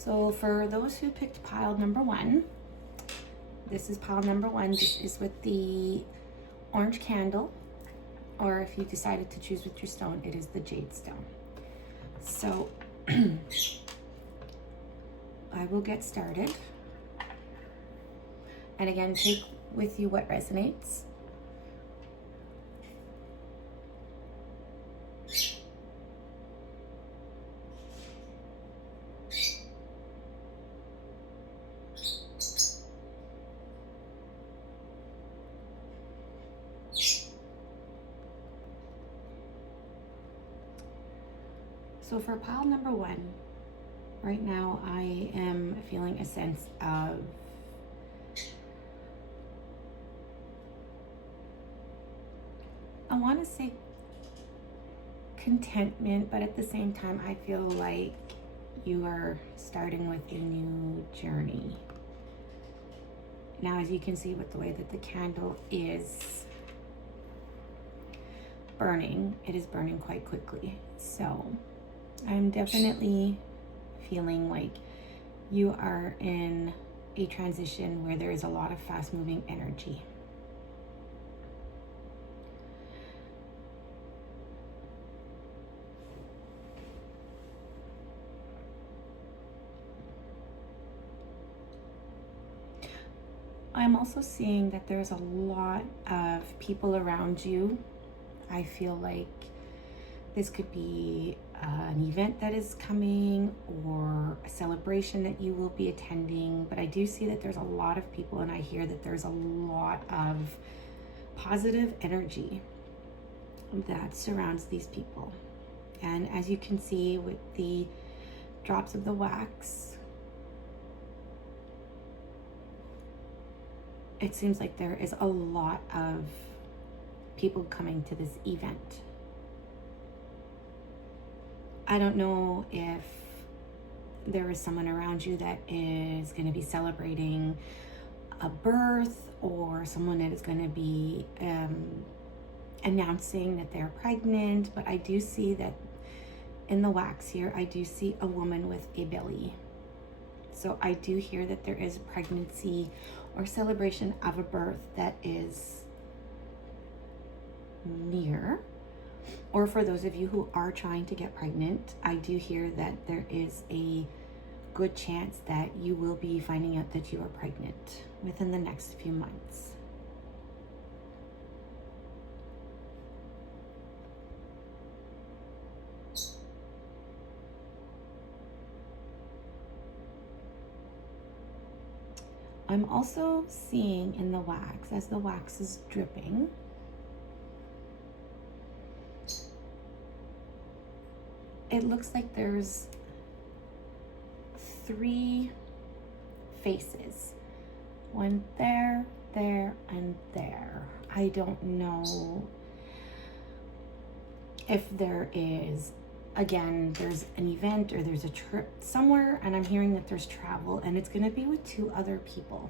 So for those who picked pile number one, this is pile number one. This is with the orange candle, or if you decided to choose with your stone, it is the jade stone. So I will get started. And again, take with you what resonates. So for pile number one, right now I am feeling a sense of I want to say contentment, but at the same time I feel like you are starting with a new journey. Now, as you can see with the way that the candle is burning, it is burning quite quickly. So I'm definitely feeling like you are in a transition where there is a lot of fast moving energy. I'm also seeing that there's a lot of people around you. I feel like this could be an event that is coming or a celebration that you will be attending, but I do see that there's a lot of people, and I hear that there's a lot of positive energy that surrounds these people. And as you can see with the drops of the wax, it seems like there is a lot of people coming to this event. I don't know if there is someone around you that is going to be celebrating a birth, or someone that is going to be announcing that they're pregnant, but I do see that in the wax here, I do see a woman with a belly. So I do hear that there is pregnancy or celebration of a birth that is near. Or for those of you who are trying to get pregnant, I do hear that there is a good chance that you will be finding out that you are pregnant within the next few months. I'm also seeing in the wax, as the wax is dripping, it looks like there's 3 faces. One there, there, and there. I don't know if there is, again, there's an event or there's a trip somewhere, and I'm hearing that there's travel, and it's going to be with 2 other people.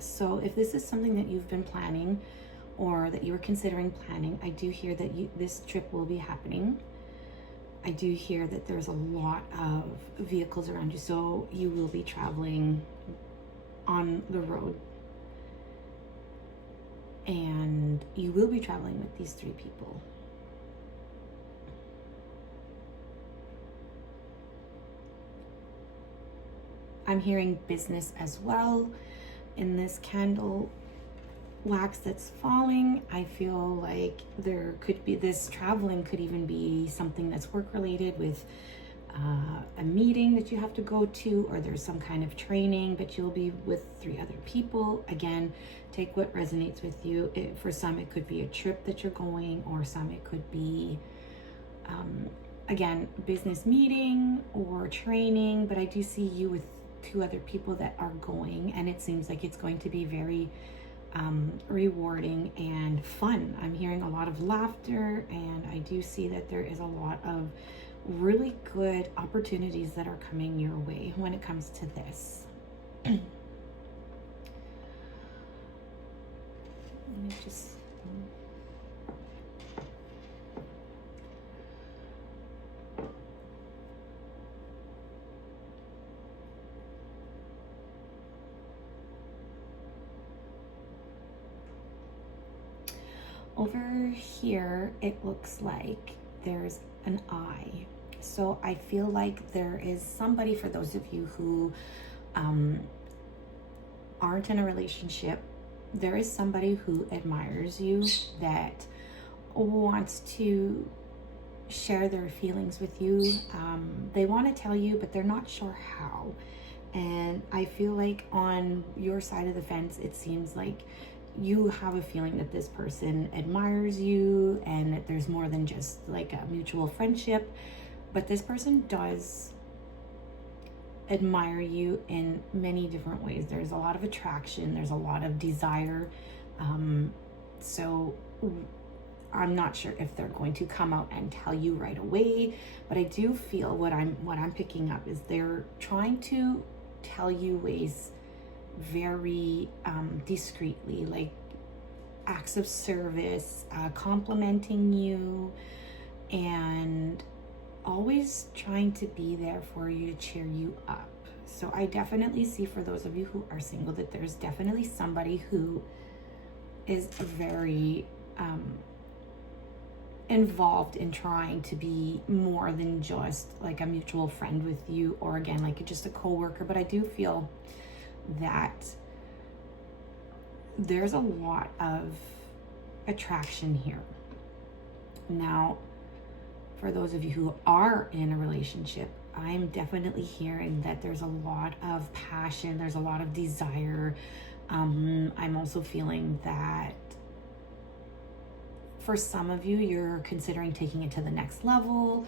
So if this is something that you've been planning or that you were considering planning, I do hear that this trip will be happening. I do hear that there's a lot of vehicles around you, so you will be traveling on the road, and you will be traveling with these 3 people. I'm hearing business as well in this candle wax that's falling. I feel like there could be, this traveling could even be something that's work related, with a meeting that you have to go to, or there's some kind of training, but you'll be with 3 other people. Again, take what resonates with you. For some it could be a trip that you're going, or some it could be again, business meeting or training, but I do see you with 2 other people that are going, and it seems like it's going to be very rewarding and fun. I'm hearing a lot of laughter, and I do see that there is a lot of really good opportunities that are coming your way when it comes to this. Let me just over here, it looks like there's an eye. So I feel like there is somebody, for those of you who aren't in a relationship, there is somebody who admires you, that wants to share their feelings with you. They want to tell you, but they're not sure how. And I feel like on your side of the fence, it seems like you have a feeling that this person admires you and that there's more than just like a mutual friendship. But this person does admire you in many different ways. There's a lot of attraction, there's a lot of desire. So I'm not sure if they're going to come out and tell you right away, but I do feel what I'm picking up is they're trying to tell you ways very discreetly, like acts of service, complimenting you, and always trying to be there for you, to cheer you up. So I definitely see, for those of you who are single, that there's definitely somebody who is very involved in trying to be more than just like a mutual friend with you, or again, like just a coworker. But I do feel that there's a lot of attraction here. Now, for those of you who are in a relationship, I'm definitely hearing that there's a lot of passion, there's a lot of desire. I'm also feeling that for some of you, you're considering taking it to the next level,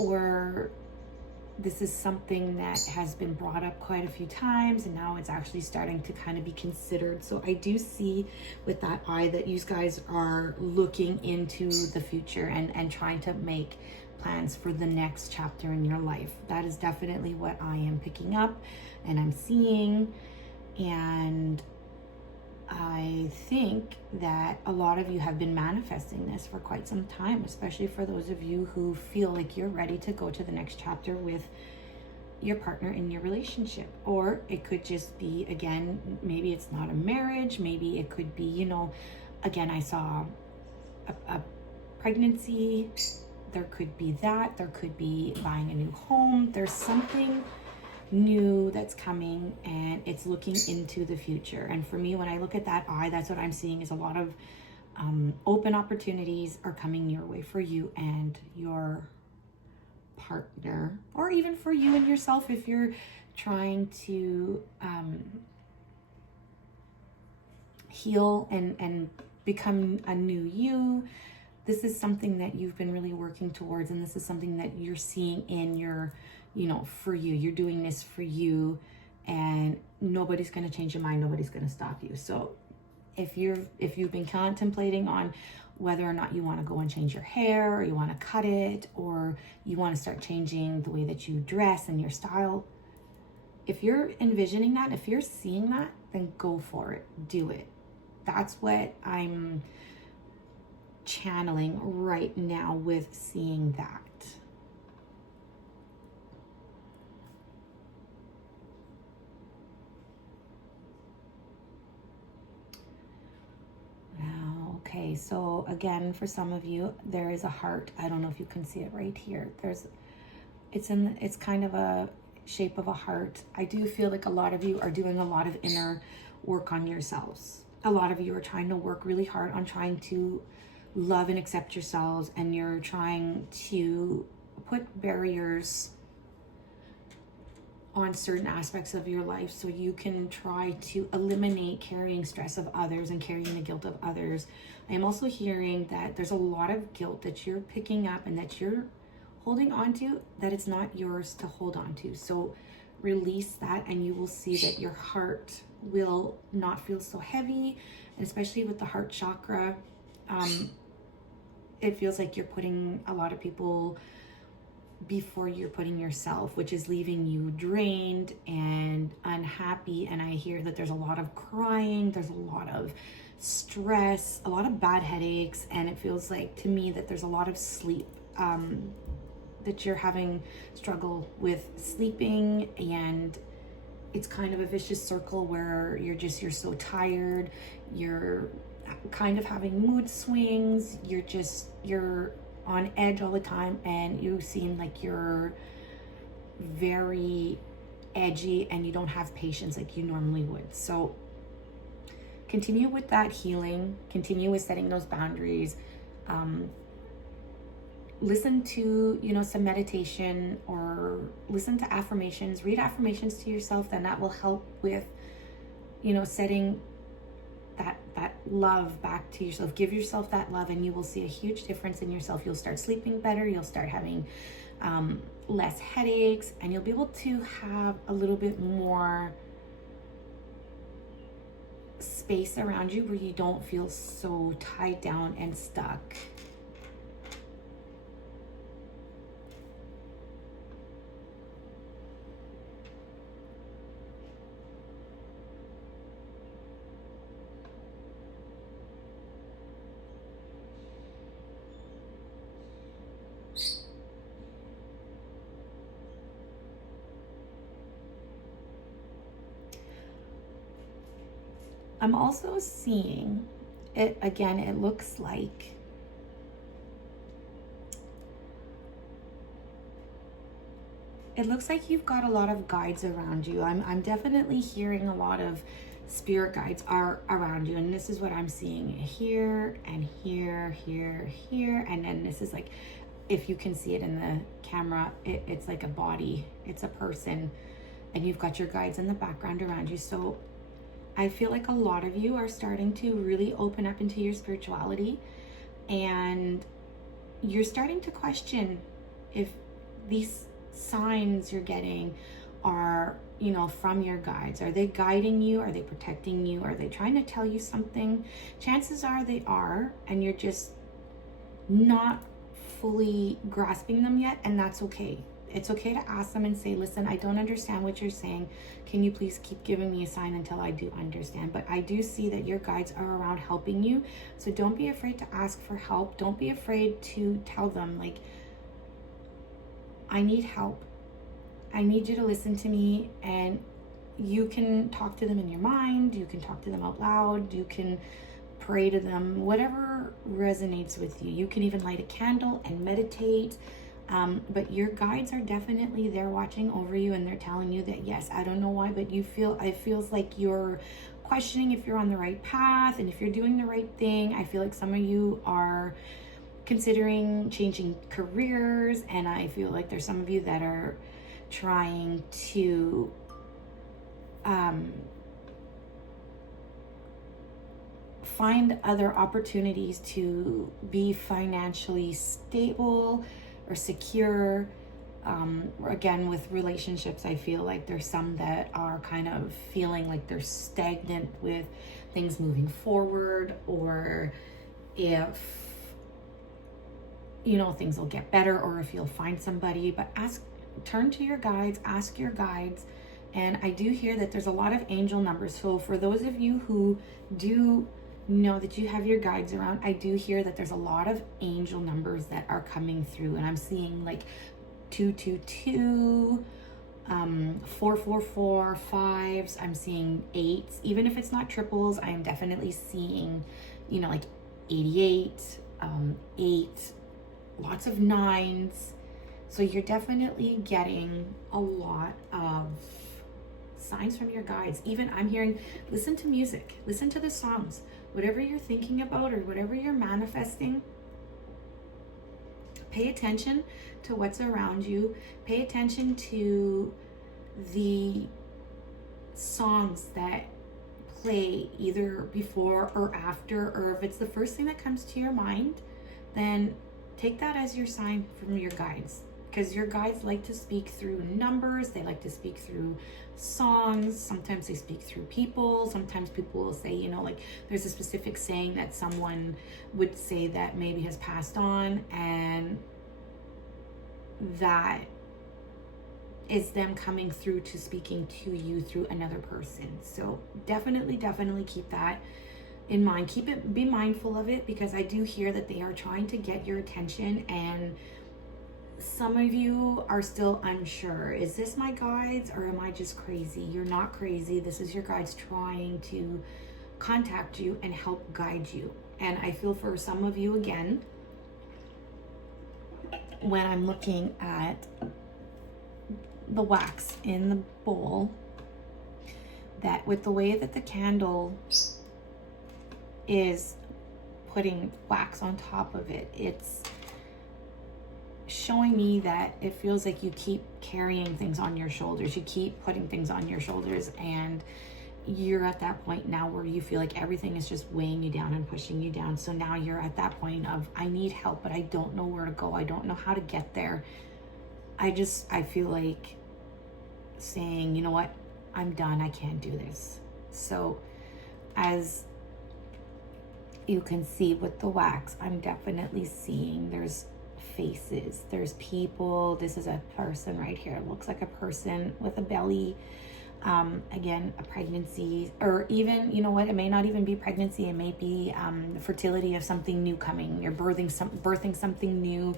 or this is something that has been brought up quite a few times and now it's actually starting to kind of be considered. So I do see with that eye that you guys are looking into the future and trying to make plans for the next chapter in your life. That is definitely what I am picking up and I'm seeing. And I think that a lot of you have been manifesting this for quite some time, especially for those of you who feel like you're ready to go to the next chapter with your partner in your relationship. Or it could just be, again, maybe it's not a marriage, maybe it could be, you know, again, I saw a pregnancy, there could be that, there could be buying a new home, there's something new that's coming and it's looking into the future. And for me, when I look at that eye, that's what I'm seeing, is a lot of open opportunities are coming your way for you and your partner, or even for you and yourself if you're trying to heal and become a new you. This is something that you've been really working towards, and this is something that you're seeing in your, you know, for you. You're doing this for you, and nobody's going to change your mind. Nobody's going to stop you. So if you've been contemplating on whether or not you want to go and change your hair, or you want to cut it, or you want to start changing the way that you dress and your style, if you're envisioning that, if you're seeing that, then go for it. Do it. That's what I'm channeling right now with seeing that. Now, okay, so again, for some of you, there is a heart. I don't know if you can see it right here. It's kind of a shape of a heart. I do feel like a lot of you are doing a lot of inner work on yourselves. A lot of you are trying to work really hard on trying to love and accept yourselves, and you're trying to put barriers on certain aspects of your life so you can try to eliminate carrying stress of others and carrying the guilt of others. I am also hearing that there's a lot of guilt that you're picking up and that you're holding on to, that it's not yours to hold on to. So release that, and you will see that your heart will not feel so heavy. And especially with the heart chakra, it feels like you're putting a lot of people before you're putting yourself, which is leaving you drained and unhappy. And I hear that there's a lot of crying, there's a lot of stress, a lot of bad headaches, and it feels like to me that there's a lot of sleep, that you're having struggle with sleeping, and it's kind of a vicious circle where you're so tired, you're kind of having mood swings. You're on edge all the time, and you seem like you're very edgy and you don't have patience like you normally would. So continue with that healing, continue with setting those boundaries. Listen to, some meditation, or listen to affirmations, read affirmations to yourself, then that will help with, setting that love back to yourself. Give yourself that love, and you will see a huge difference in yourself. You'll start sleeping better. You'll start having less headaches, and you'll be able to have a little bit more space around you where you don't feel so tied down and stuck. I'm also seeing it again. It looks like you've got a lot of guides around you. I'm definitely hearing a lot of spirit guides are around you, and this is what I'm seeing here and here, and then this is like, if you can see it in the camera, it's like a body, it's a person, and you've got your guides in the background around you. So I feel like a lot of you are starting to really open up into your spirituality, and you're starting to question if these signs you're getting are, from your guides. Are they guiding you? Are they protecting you? Are they trying to tell you something? Chances are they are, and you're just not fully grasping them yet, and that's okay. It's okay to ask them and say, listen, I don't understand what you're saying. Can you please keep giving me a sign until I do understand? But I do see that your guides are around helping you. So don't be afraid to ask for help. Don't be afraid to tell them, like, I need help. I need you to listen to me. And you can talk to them in your mind. You can talk to them out loud. You can pray to them, whatever resonates with you. You can even light a candle and meditate. But your guides are definitely there watching over you, and they're telling you that, yes, I don't know why, but it feels like you're questioning if you're on the right path and if you're doing the right thing. I feel like some of you are considering changing careers, and I feel like there's some of you that are trying to find other opportunities to be financially stable or secure. Again, with relationships, I feel like there's some that are kind of feeling like they're stagnant with things moving forward, or if things will get better, or if you'll find somebody. But turn to your guides, ask your guides. And I do hear that there's a lot of angel numbers. So for those of you who do know that you have your guides around, I do hear that there's a lot of angel numbers that are coming through, and I'm seeing like 222, 444, 5s. I'm seeing 8s. Even if it's not triples, I'm definitely seeing, like 88, 8, lots of 9s. So you're definitely getting a lot of signs from your guides. Even I'm hearing, listen to music, listen to the songs, whatever you're thinking about or whatever you're manifesting. Pay attention to what's around you. Pay attention to the songs that play either before or after, or if it's the first thing that comes to your mind, then take that as your sign from your guides. Because your guides like to speak through numbers, they like to speak through songs, sometimes they speak through people, sometimes people will say, like there's a specific saying that someone would say that maybe has passed on, and that is them coming through to speaking to you through another person. So definitely keep that in mind. Be mindful of it, because I do hear that they are trying to get your attention, and some of you are still unsure. Is this my guides, or am I just crazy? You're not crazy. This is your guides trying to contact you and help guide you. And I feel for some of you, again, when I'm looking at the wax in the bowl, that with the way that the candle is putting wax on top of it, it's showing me that it feels like you keep carrying things on your shoulders. You keep putting things on your shoulders, and you're at that point now where you feel like everything is just weighing you down and pushing you down. So now you're at that point of, I need help, but I don't know where to go. I don't know how to get there. I feel like saying, you know what, I'm done. I can't do this. So as you can see with the wax, I'm definitely seeing there's faces, there's people. This is a person right here. It looks like a person with a belly. Again, a pregnancy, or even, you know what, it may not even be pregnancy. It may be the fertility of something new coming. You're birthing something new.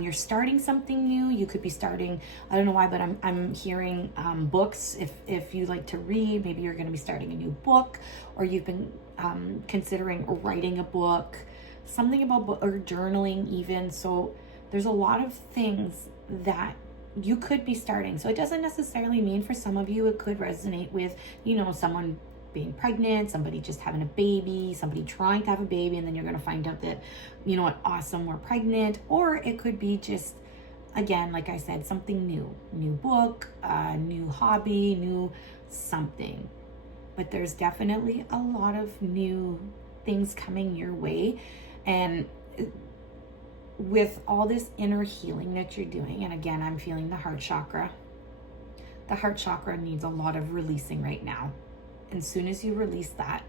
You're starting something new. You could be starting, I don't know why, but I'm hearing books. If you like to read, maybe you're going to be starting a new book, or you've been considering writing a book, something about book, or journaling even. So there's a lot of things that you could be starting. So it doesn't necessarily mean, for some of you, it could resonate with, you know, someone being pregnant, somebody just having a baby, somebody trying to have a baby, and then you're going to find out that, you know what, awesome, we're pregnant. Or it could be just, again, like I said, something new book, new hobby, new something. But there's definitely a lot of new things coming your way. And with all this inner healing that you're doing, and again, I'm feeling the heart chakra. The heart chakra needs a lot of releasing right now. And as soon as you release that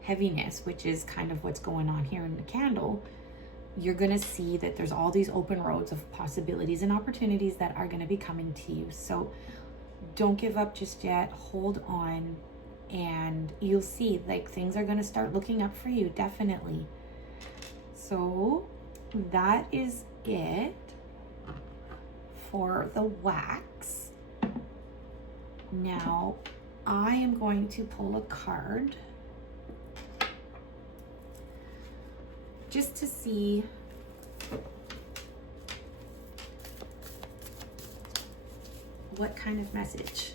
heaviness, which is kind of what's going on here in the candle, you're going to see that there's all these open roads of possibilities and opportunities that are going to be coming to you. So don't give up just yet. Hold on, and you'll see, like, things are going to start looking up for you, definitely. So that is it for the wax. Now I am going to pull a card just to see what kind of message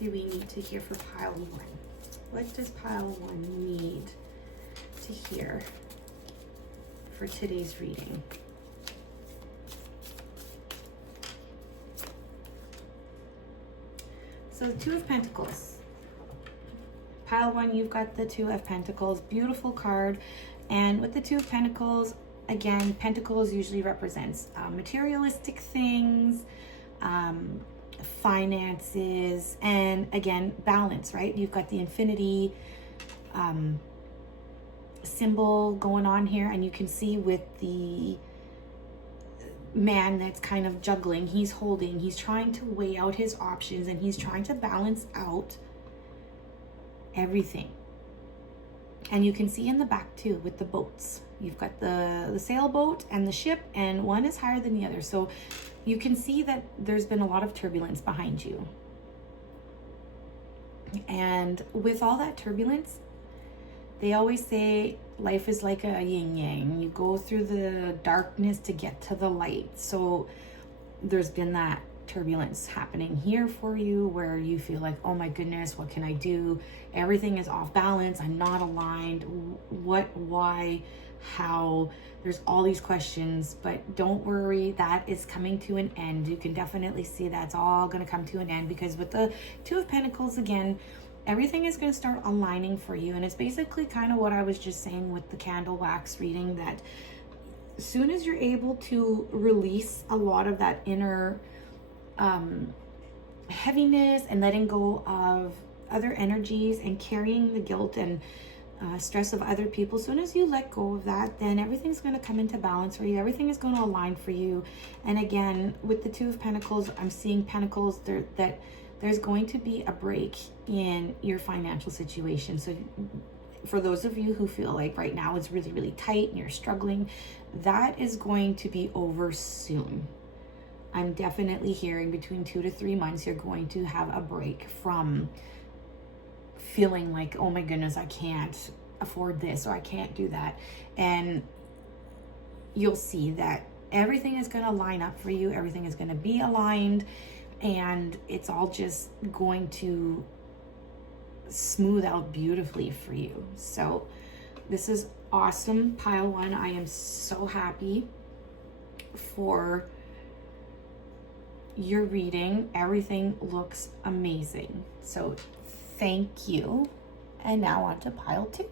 do we need to hear for pile 1. What does pile 1 need to hear for today's reading? So the Two of Pentacles. Pile 1, you've got the Two of Pentacles. Beautiful card. And with the Two of Pentacles, again, Pentacles usually represents materialistic things, finances, and again, balance, right? You've got the infinity symbol going on here, and you can see with the man that's kind of juggling, he's trying to weigh out his options, and he's trying to balance out everything. And you can see in the back too with the boats, you've got the sailboat and the ship, and one is higher than the other. So you can see that there's been a lot of turbulence behind you. And with all that turbulence, they always say life is like a yin yang. You go through the darkness to get to the light. So there's been that turbulence happening here for you, where you feel like, oh my goodness, what can I do? Everything is off balance. I'm not aligned. What, why, how? There's all these questions, but don't worry, that is coming to an end. You can definitely see that's all going to come to an end, because with the Two of Pentacles, again, everything is going to start aligning for you. And it's basically kind of what I was just saying with the candle wax reading, that as soon as you're able to release a lot of that inner heaviness and letting go of other energies and carrying the guilt and stress of other people, as soon as you let go of that, then everything's going to come into balance for you. Everything is going to align for you. And again, with the Two of Pentacles, I'm seeing Pentacles there, that there's going to be a break in your financial situation. So for those of you who feel like right now it's really, really tight and you're struggling, that is going to be over soon. I'm definitely hearing between 2 to 3 months, you're going to have a break from feeling like, oh my goodness, I can't afford this or I can't do that. And you'll see that everything is going to line up for you. Everything is going to be aligned, and it's all just going to smooth out beautifully for you. So this is awesome, pile one. I am so happy for your reading. Everything looks amazing. So thank you. And now on to pile two.